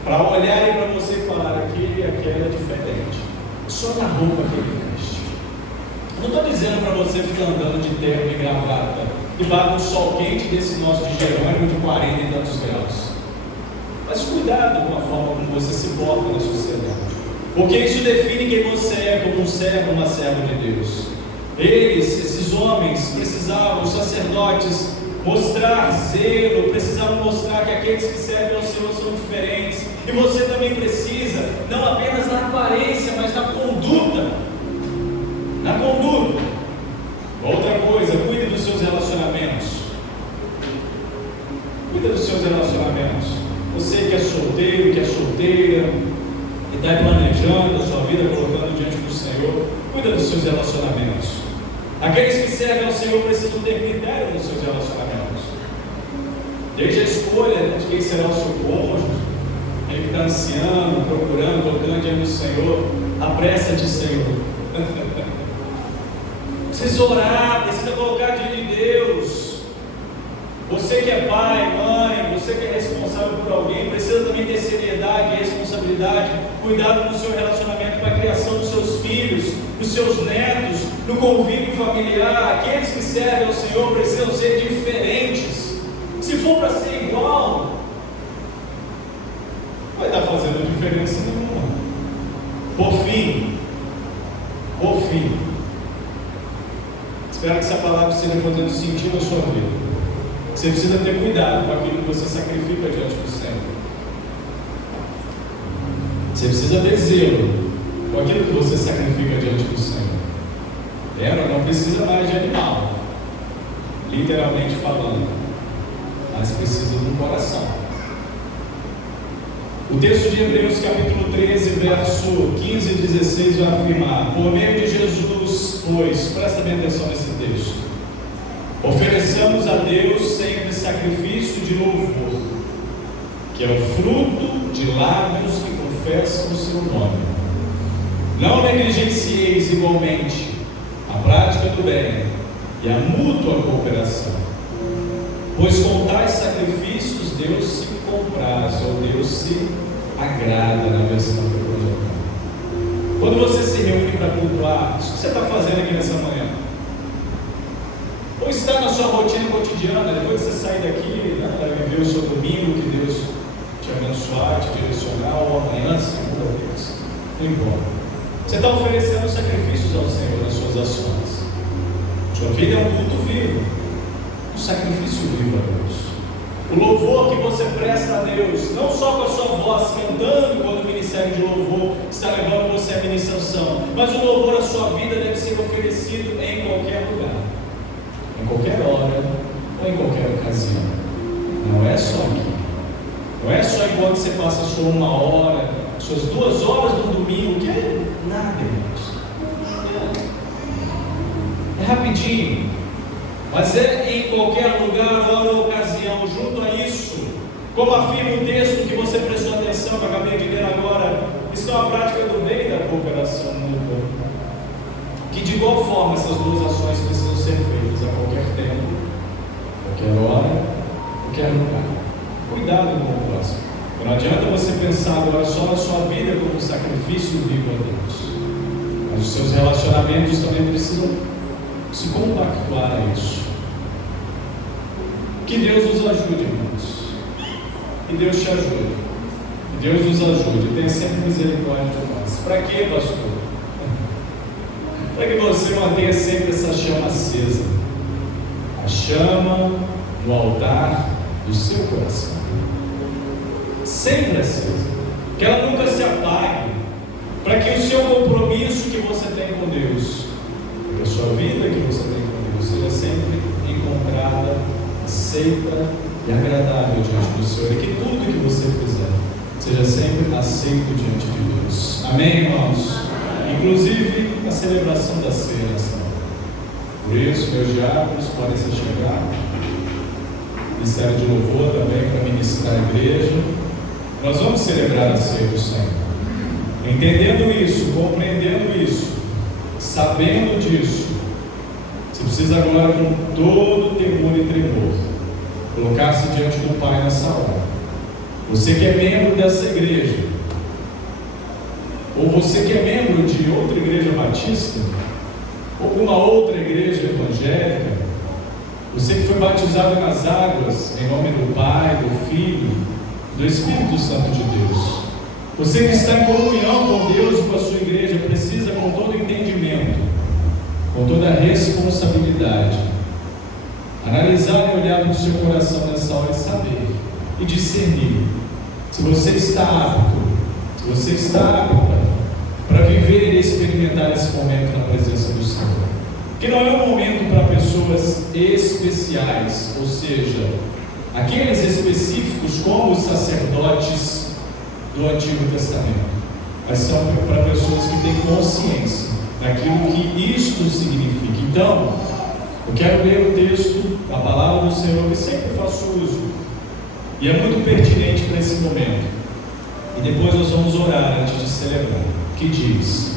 para olharem para você e falar, aquele e aquela é diferente, só na roupa que ele veste. Não estou dizendo para você ficar andando de terno e gravata, debaixo do sol quente desse nosso de Jerônimo de 40 e tantos graus. Mas cuidado com a forma como você se porta na sociedade, porque isso define quem você é como um servo, uma serva de Deus. Esses homens precisavam, os sacerdotes, mostrar zelo, precisavam mostrar que aqueles que servem ao Senhor são diferentes. E você também precisa, não apenas na aparência, mas na conduta. Na conduta. Outra coisa, cuide dos seus relacionamentos. Cuida dos seus relacionamentos. Você que é solteiro, que é solteira, que está planejando a sua vida, colocando diante do Senhor, cuida dos seus relacionamentos. Aqueles que servem ao Senhor precisam ter critério nos seus relacionamentos. Desde a escolha de quem será o seu cônjuge, ele que está ansiando, procurando, tocando diante do Senhor, apressa-te, Senhor. Precisa orar, precisa colocar diante de Deus. Você que é pai, mãe, você que é responsável por alguém, precisa também ter seriedade e responsabilidade, cuidado no seu relacionamento com a criação dos seus filhos, dos seus netos, no convívio familiar. Aqueles que servem ao Senhor precisam ser diferentes. Se for para ser igual, não vai estar fazendo diferença nenhuma. Por fim, espero que essa palavra esteja fazendo sentido na sua vida. Você precisa ter cuidado com aquilo que você sacrifica diante do Senhor. Você precisa ter zelo com aquilo que você sacrifica diante do Senhor. Não precisa mais de animal, literalmente falando, mas precisa de um coração. O texto de Hebreus capítulo 13, verso 15 e 16 vai afirmar: por meio de Jesus Deus, pois, presta bem atenção nesse texto, ofereçamos a Deus sempre sacrifício de louvor, que é o fruto de lábios que confessam o seu nome. Não negligencieis igualmente a prática do bem e a mútua cooperação, pois com tais sacrifícios Deus se compraz, ou Deus se agrada, na versão que eu projetar. Quando você se reúne para cultuar, isso que você está fazendo aqui nessa manhã, ou está na sua rotina cotidiana, depois de você sair daqui, né, para viver o seu domingo, que Deus te abençoar, te direcionar, ou amanhã, segunda vez, não importa. Você está oferecendo sacrifícios ao Senhor nas suas ações. Sua vida é um culto vivo, um sacrifício vivo a Deus. O louvor que você presta a Deus, não só com a sua voz cantando quando o ministério de louvor está levando você à ministração, mas o louvor à sua vida deve ser oferecido em qualquer lugar, em qualquer hora ou em qualquer ocasião. Não é só aqui, não é só enquanto você passa a sua 1 hora, suas 2 horas no domingo, que é nada, irmãos. É rapidinho, mas é em qualquer lugar, hora ou ocasião. Junto a isso, como afirma o texto que você prestou atenção, que eu acabei de ler agora, isso é uma prática do bem e da cooperação mútua, que de igual forma essas duas ações precisam ser feitas a qualquer tempo, qualquer hora, qualquer lugar. Cuidado com o próximo. Não adianta você pensar agora só na sua vida como um sacrifício vivo a Deus, mas os seus relacionamentos também precisam se compactuar a isso. Que Deus nos ajude, irmãos. Que Deus te ajude. Que Deus nos ajude. Tenha sempre misericórdia de nós. Para quê, pastor? Para que você mantenha sempre essa chama acesa. A chama no altar do seu coração. Sempre acesa. Que ela nunca se apague. Para que o seu compromisso que você tem com Deus, a sua vida que você tem com Deus, seja sempre encontrada, aceita e agradável diante do Senhor, e que tudo que você fizer seja sempre aceito diante de Deus. Amém, irmãos? Inclusive a celebração da ceia nessa hora. Por isso, meus diáconos podem se chegar, ministério de louvor também para ministrar a igreja. Nós vamos celebrar a ceia do Senhor, entendendo isso, compreendendo isso, sabendo disso. Você precisa agora, com todo temor e tremor, colocar-se diante do Pai nessa hora. Você que é membro dessa igreja, ou você que é membro de outra igreja batista, ou uma outra igreja evangélica, você que foi batizado nas águas em nome do Pai, do Filho, do Espírito Santo de Deus, você que está em comunhão com Deus e com a sua igreja, precisa, com todo entendimento, com toda responsabilidade, analisar e olhar no seu coração nessa hora e saber e discernir se você está apto para viver e experimentar esse momento na presença do Senhor. Que não é um momento para pessoas especiais, ou seja, aqueles específicos como os sacerdotes do Antigo Testamento, mas são para pessoas que têm consciência daquilo que isto significa. Então, eu quero ler o texto, a palavra do Senhor, que sempre faço uso, e é muito pertinente para esse momento, e depois nós vamos orar antes de celebrar, que diz: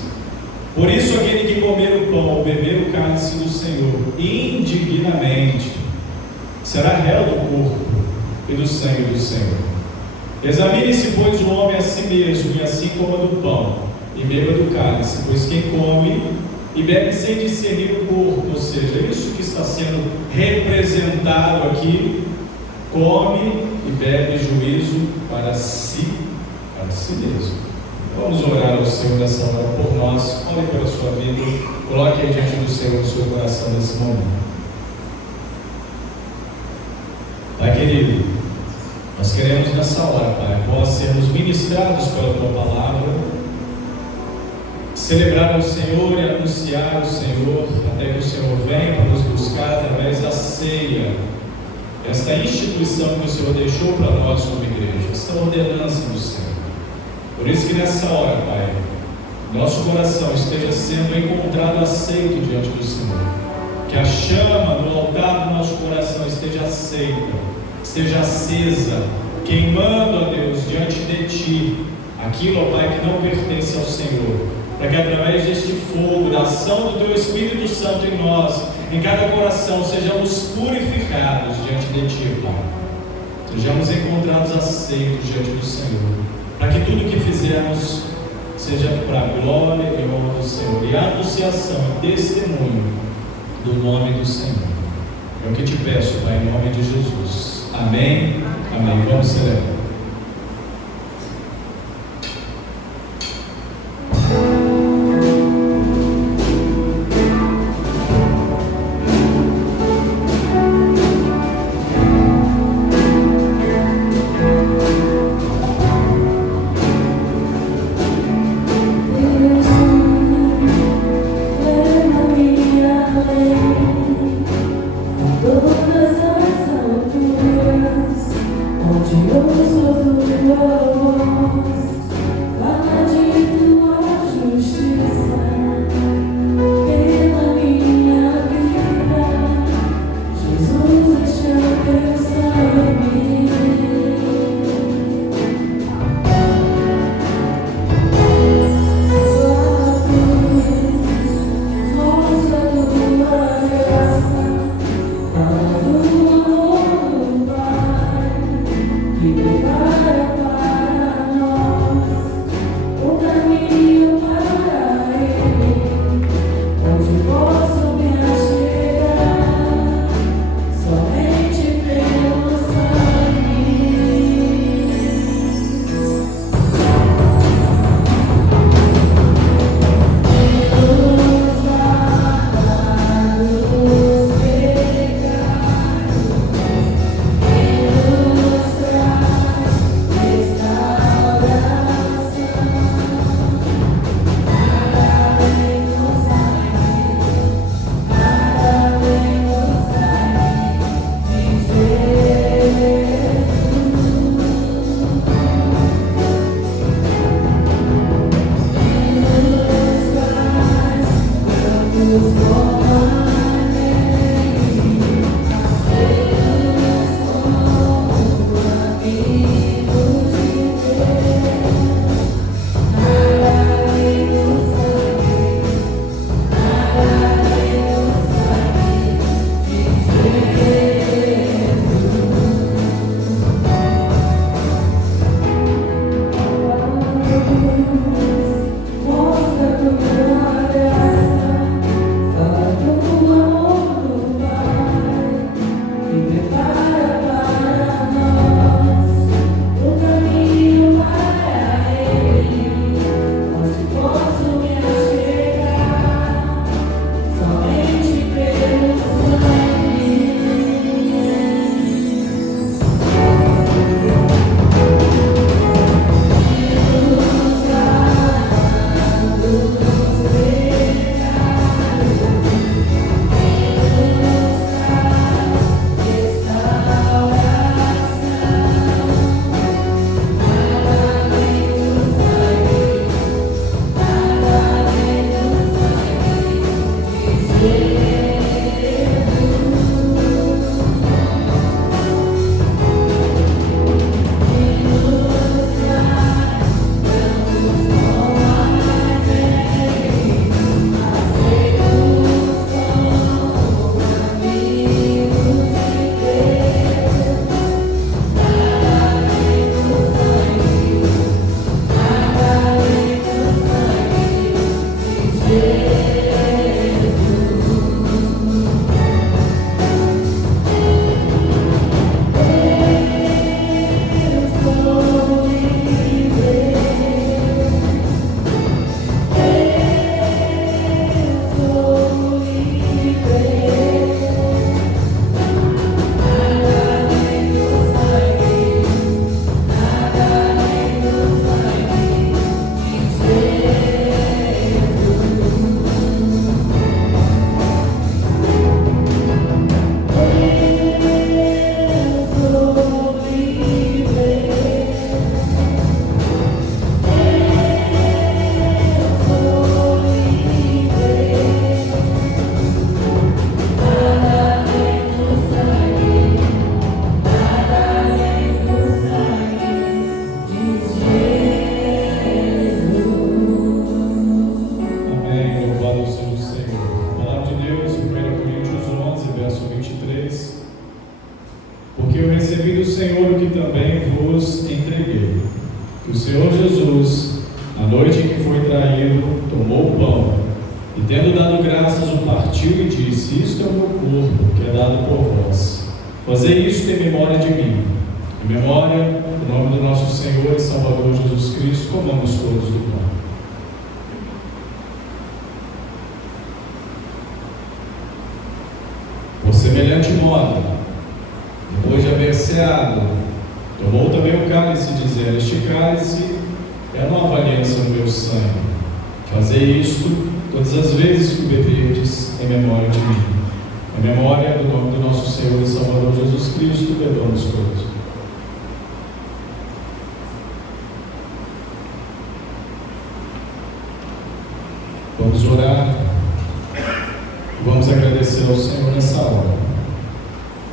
por isso aquele que comer o pão ou beber o cálice do Senhor indignamente será réu do corpo e do sangue do Senhor. Examine-se, pois, o homem a si mesmo, e assim coma do pão e beba do cálice, pois quem come e bebe sem discernir o corpo, ou seja, isso que está sendo representado aqui, come e bebe juízo para si mesmo. Vamos orar ao Senhor nessa hora por nós. Ore pela sua vida, coloque aí diante do Senhor o seu coração nesse momento. Pai querido, nós queremos nessa hora, Pai, após sermos ministrados pela Tua Palavra, celebrar ao Senhor e anunciar o Senhor, até que o Senhor venha para nos buscar através da ceia, esta instituição que o Senhor deixou para nós como igreja, esta ordenança do Senhor. Por isso que nessa hora, Pai, nosso coração esteja sendo encontrado aceito diante do Senhor. Que a chama no altar do nosso coração esteja aceita, esteja acesa, queimando, ó Deus, diante de Ti, aquilo, ó Pai, que não pertence ao Senhor, para que através deste fogo, da ação do Teu Espírito Santo em nós, em cada coração, sejamos purificados diante de Ti, Pai. Sejamos encontrados aceitos diante do Senhor, para que tudo que fizermos seja para a glória e honra do Senhor, e anunciação e testemunho do nome do Senhor. É o que te peço, Pai, em nome de Jesus. Amém. Amém. Vamos celebrar. Mostra tua graça, partiu e disse: isto é o meu corpo, que é dado por vós. Fazei isto em memória de mim. Em memória, em nome do nosso Senhor e Salvador Jesus Cristo, comamos todos do pão. Por semelhante modo, depois de haver ceado, tomou também o cálice, dizendo: este cálice é a nova aliança no meu sangue. Fazei isto todas as vezes que o beberdes, em memória de mim. Em memória do nome do nosso Senhor e Salvador Jesus Cristo, bebamos todos. Vamos orar. Vamos agradecer ao Senhor nessa hora.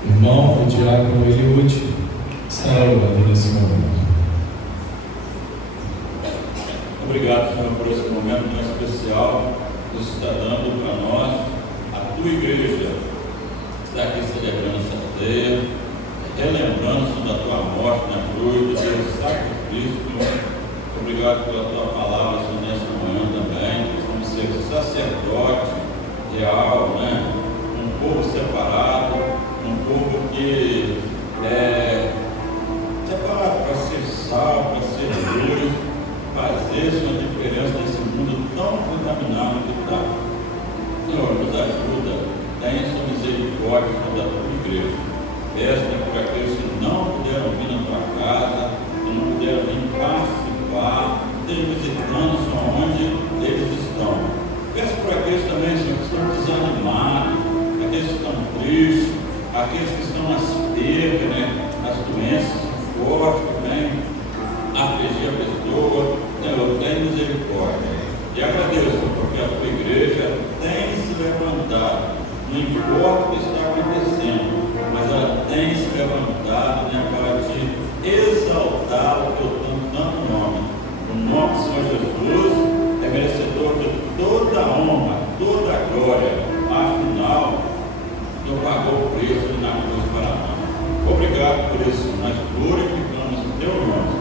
Irmão, o diácono Eliud estará orando nesse momento. Obrigado, Senhor, por esse momento tão especial que você está dando para nós. A tua igreja está aqui celebrando essa ceia, relembrando-se da tua morte na cruz, do teu sacrifício. Obrigado pela tua palavra, Senhor, nessa manhã também. Vamos ser sacerdote real, né? Um povo separado, um povo que é separado para ser sal, para ser luz, fazer sua diferença nesse mundo tão contaminado que está. Senhor, nos ajuda, tenha sua misericórdia sobre a tua igreja. Peço por aqueles que não puderam vir na tua casa, que não puderam vir participar, estejam visitando só onde eles estão. Peço por aqueles também, Senhor, que estão desanimados, aqueles que estão tristes, aqueles que estão nas perdas, né? As doenças fortes que vêm afligir a pessoa. Senhor, tem misericórdia. E agradeço porque a tua igreja tem se levantado. Não importa o que está acontecendo, mas ela tem se levantado, né, para te exaltar o teu santo nome. O nome do Senhor Jesus é merecedor de toda a honra, toda a glória. Afinal, o Senhor pagou o preço na cruz para nós. Obrigado por isso. Nós glorificamos o teu nome.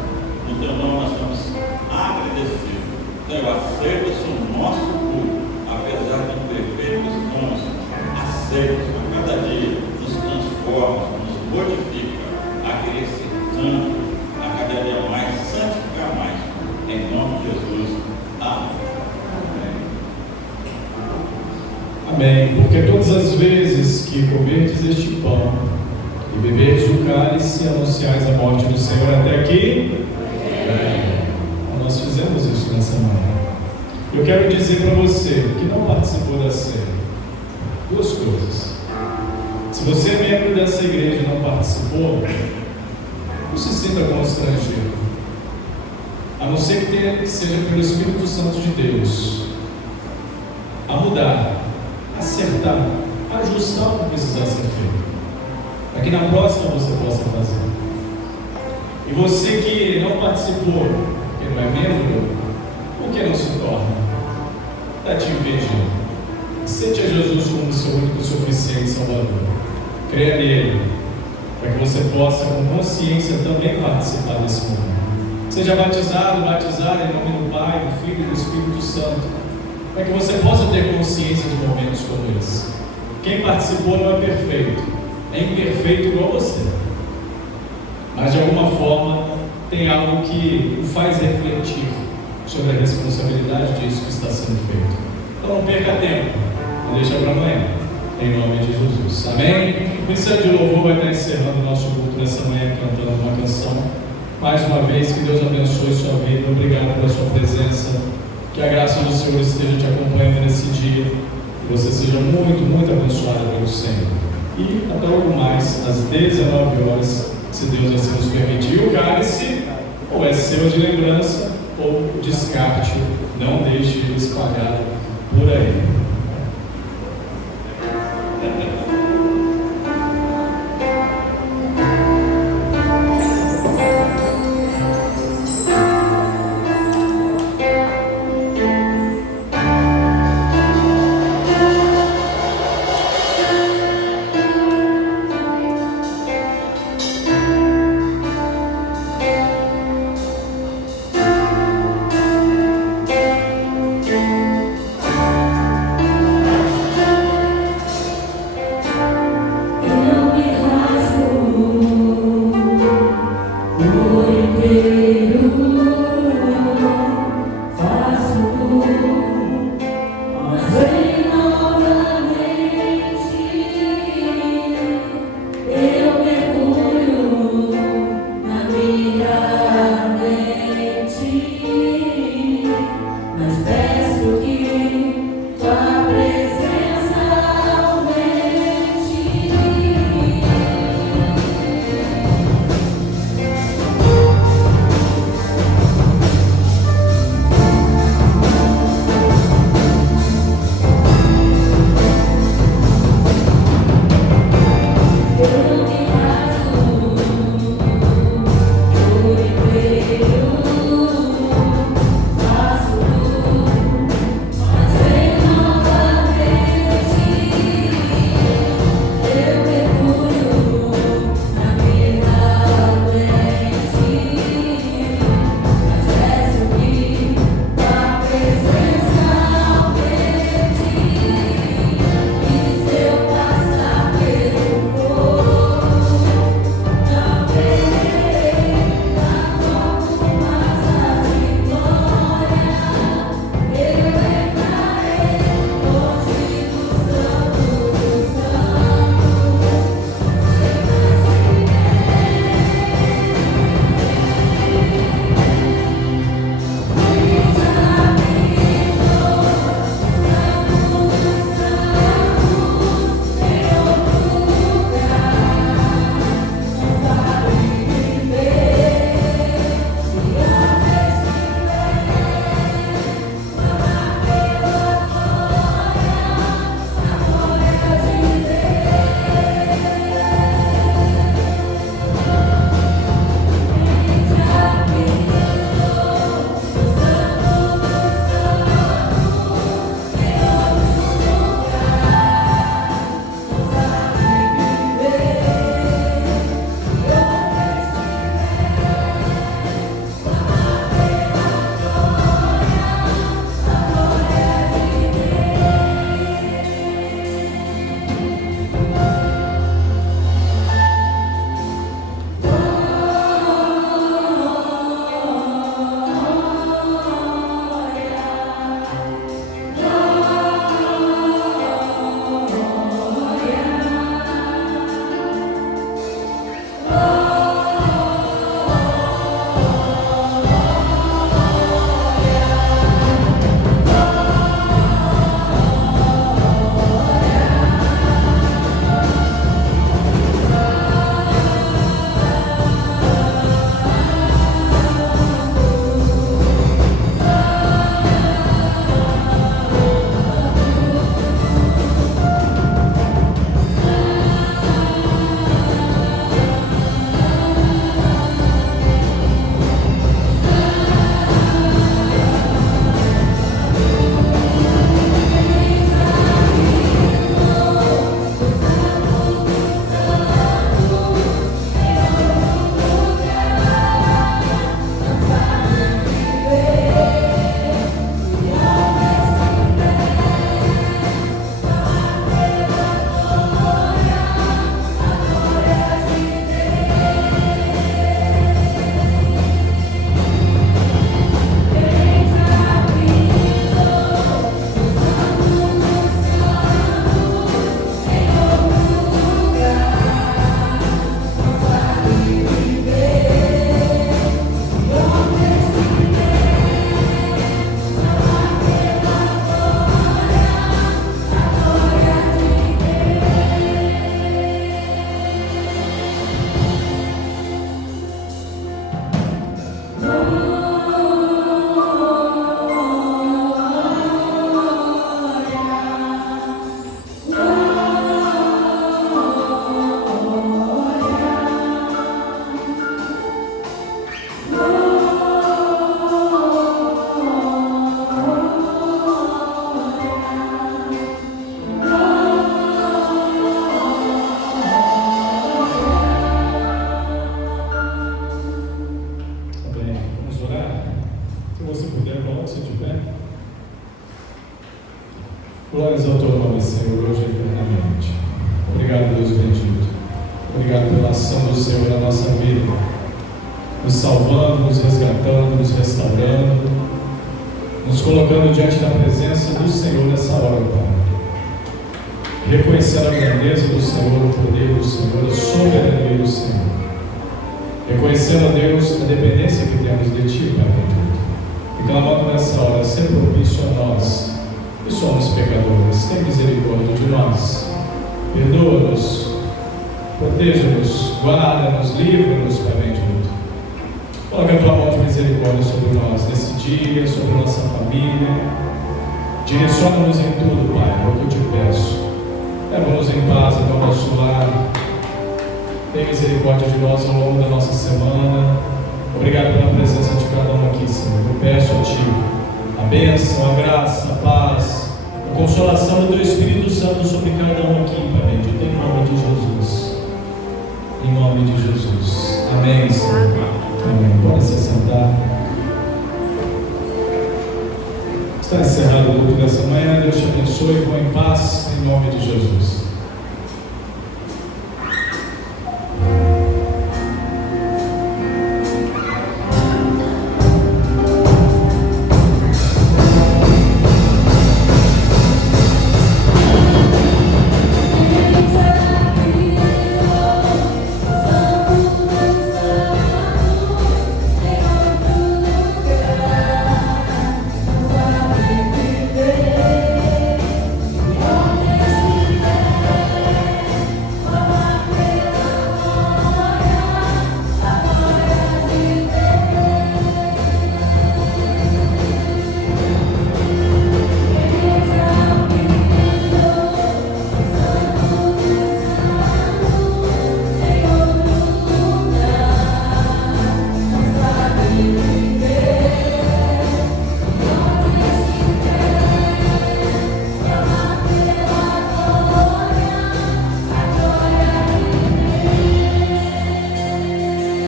No teu nome nós estamos agradecidos. Senhor, aceita-se o nosso culto, apesar de imperfeito que somos. Aceita-se a cada dia, nos transforma, nos modifica a querer ser santo, a cada dia mais, santificar mais. Em nome de Jesus. Amém. Amém. Porque todas as vezes que comerdes este pão e beberdes o cálice, anunciais a morte do Senhor até aqui. Amém. Nós fizemos isso nessa manhã. Eu quero dizer para você que não participou da ceia, duas coisas. Se você é membro dessa igreja e não participou, não se sinta constrangido. A não ser que seja pelo Espírito Santo de Deus a mudar, acertar, ajustar o que precisar ser feito, para que na próxima você possa fazer. E você que não participou, que não é membro, por que não se torna? Está te impedindo. Aceite a Jesus como seu único e suficiente Salvador. Creia nele, para que você possa com consciência também participar desse momento. Seja batizado, batizada em nome do Pai, do Filho e do Espírito Santo, para que você possa ter consciência de momentos como esse. Quem participou não é perfeito, é imperfeito igual você, mas de alguma forma tem algo que o faz refletir sobre a responsabilidade disso que está sendo feito. Então não perca tempo, não deixa para amanhã, em nome de Jesus. Amém? O Ministério de Louvor vai estar encerrando o nosso culto nessa manhã cantando uma canção. Mais uma vez, que Deus abençoe sua vida. Obrigado pela sua presença. Que a graça do Senhor esteja te acompanhando nesse dia. Que você seja muito, muito abençoado pelo Senhor. E até logo mais, às 19 horas, se Deus assim nos permitir. O cálice, ou é seu de lembrança, ou descarte. Não deixe ele espalhado por aí. ação do Senhor na nossa vida, nos salvando, nos resgatando, nos restaurando, nos colocando diante da presença do Senhor nessa hora, Pai. Reconhecendo a grandeza do Senhor, o poder do Senhor, a soberania do Senhor. Reconhecendo, a Deus, a dependência que temos de Ti, Pai bendito. E clamando nessa hora, ser propício a nós, que somos pecadores. Tem misericórdia de nós. Perdoa-nos, proteja-nos, guarda-nos, livra-nos, Pai bendito. Coloca a Tua mão de misericórdia sobre nós nesse dia, sobre a nossa família. Direciona-nos em tudo, Pai, é o que eu te peço. Leva-nos em paz até o nosso lar. Tem misericórdia de nós ao longo da nossa semana. Obrigado pela presença de cada um aqui, Senhor. Eu peço a Ti a bênção, a graça, a paz, a consolação do Teu Espírito Santo sobre cada um aqui, Pai bendito, em nome de Jesus. Em nome de Jesus. Amém, Senhor. Amém. Pode se sentar. Está encerrado o culto dessa manhã. Deus te abençoe. Vão em paz, em nome de Jesus.